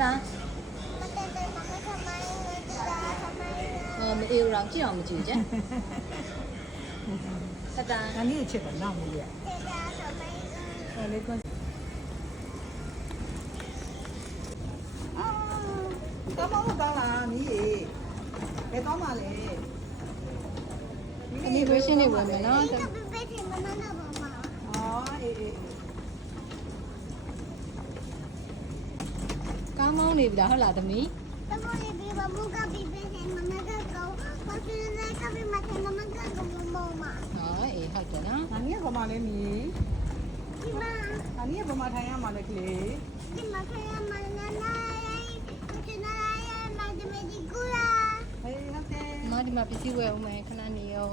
တာမအေးရောင်ကြည့်အောင်မကြည့်ကြတတာ 那你也吃的那么远？没关系。啊，刚帮我刚啦，你别搞嘛嘞。 ဒီဝရှင်းနေဝင်မယ်နော် 哦，哎。 ကားမောင်းနေပြီလားဟုတ်လားသမီးဟောအေးဟုတ်တယ်နော် 那你也干嘛嘞你？那你也干嘛太阳嘛嘞嘞？哎，好的。 မဒီမှာပစ္စည်းဝယ်ဦးမယ်ခဏနေရော